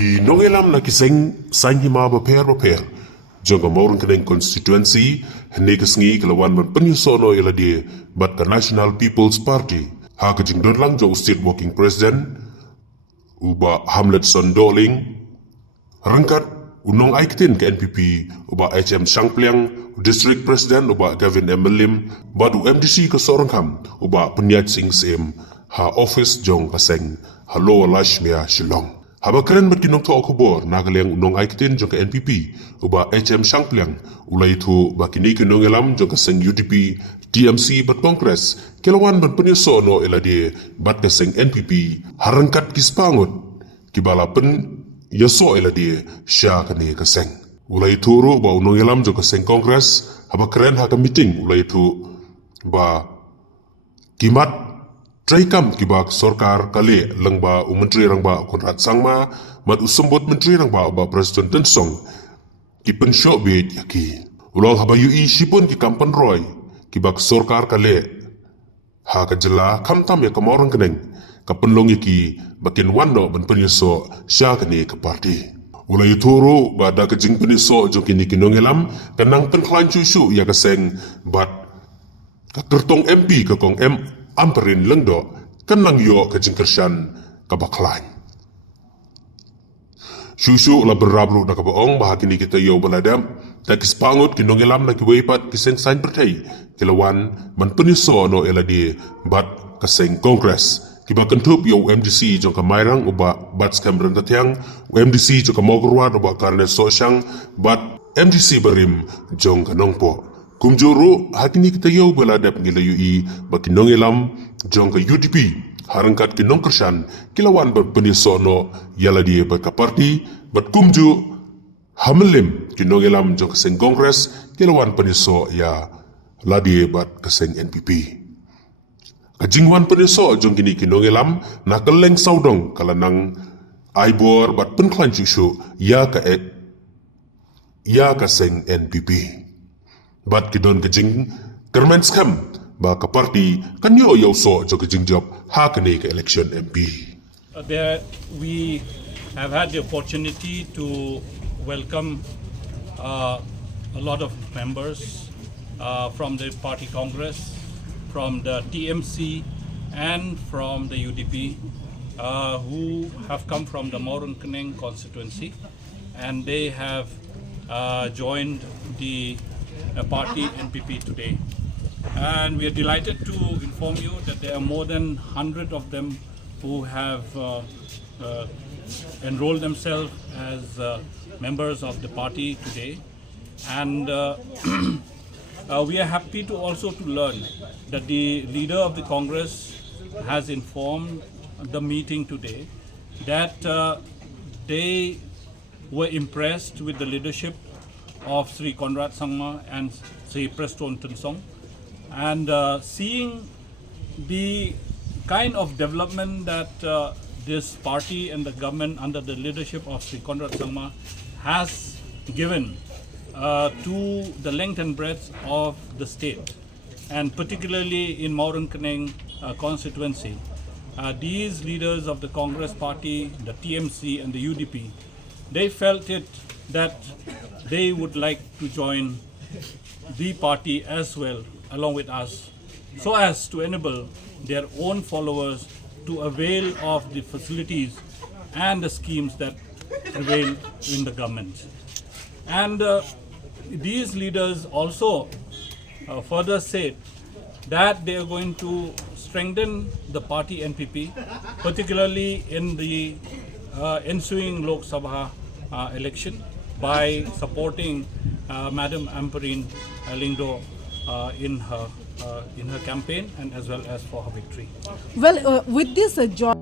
Ki Nongialam na kiseng sangima baper jonga maurang kaneng constituency negasngi kalawan man pynïasoh no ila dia but the National People's Party ha kajing don lang jo state working president uba Hamlet Sondoling rangkat unong aiktin ke NPP uba HM Sangpliang district president uba Gavin Emelim badu MDC ke seorang kam uba Penyat Sing Sem ha office jong kaseng ha Lower Lashmia Shillong. Haba keren bat kinong to okobor nagaleng unong aiktin jong ke NPP uba HM Sangpliang ulay itu bakini Nongialam jong kaseng UDP TMC bat kongres kelawan bat pynïasoh no ila dia bat kaseng NPP harangkat kispangot kibala pynïasoh ila dia sya kani kaseng ulay itu ru ba Nongialam jong kaseng kongres haba keren haka meeting ulay itu ba kimat Traikam kibak sorkar kali langba menteri rangba Konrad Sangma mat usumbut menteri rangba ba Presiden Tensong ki pensyo bit yaki ulol haba UI sipun ki kampan roy kibak sorkar kali ha kajela kamtam ya kamorang keneng kapenlong yaki bakin wando ban pynïasoh sya kani ke parti ulai turu bada kejing pynïasoh jong kini Nongialam kanang pen khlaiñ cucu ya kaseng bat kakertong MP ke kong amperin lengdo kenang yo kejing kersyan kabakhlañ susu la berabru na kabaong bahakini kita yo baladam tak kispangut ki Nongialam na kiwaipat kiseng sain pertai kilawan man pynïasoh no eladi bat kaseng kongres kiba kentup yo MDC jong kamairang uba bat skam rentatiang MDC jong kamogruat uba karne sosyang bat MDC berim jong kanongpo kumjuru hakini kita yo baladap ngila UI baki Nongialam jong ke UDP harangkat ki nong kersyan kilawan bat pynïasoh no yala dia bat ka parti bat kumju hamelim ki Nongialam jong kaseng kongres kilawan pynïasoh ya ladi bat kaseng NPP kajingwan pynïasoh jong kini ki Nongialam na keleng saudong kalanang aibor bat penklan cucu ya kaseng NPP bat kidon kejing kermen skam ba ka parti kan yo so jo kejing job ha kani ke election MP. We have had the opportunity to welcome a lot of members from the party congress, from the TMC and from the UDP who have come from the Moron-Keneng constituency, and they have joined the party NPP today. And we are delighted to inform you that there are more than 100 of them who have enrolled themselves as members of the party today. And we are happy to also to learn that the leader of the Congress has informed the meeting today that they were impressed with the leadership of Sri Konrad Sangma and Sri Preston Tensong, and seeing the kind of development that this party and the government under the leadership of Sri Konrad Sangma has given to the length and breadth of the state, and particularly in Moron-Keneng constituency. These leaders of the Congress party, the TMC and the UDP, they felt it that they would like to join the party as well along with us, so as to enable their own followers to avail of the facilities and the schemes that prevail in the government. And these leaders also further said that they are going to strengthen the party NPP, particularly in the ensuing Lok Sabha election, by supporting Madam Amperine Lingdo in her campaign and as well as for her victory. Well, with this job.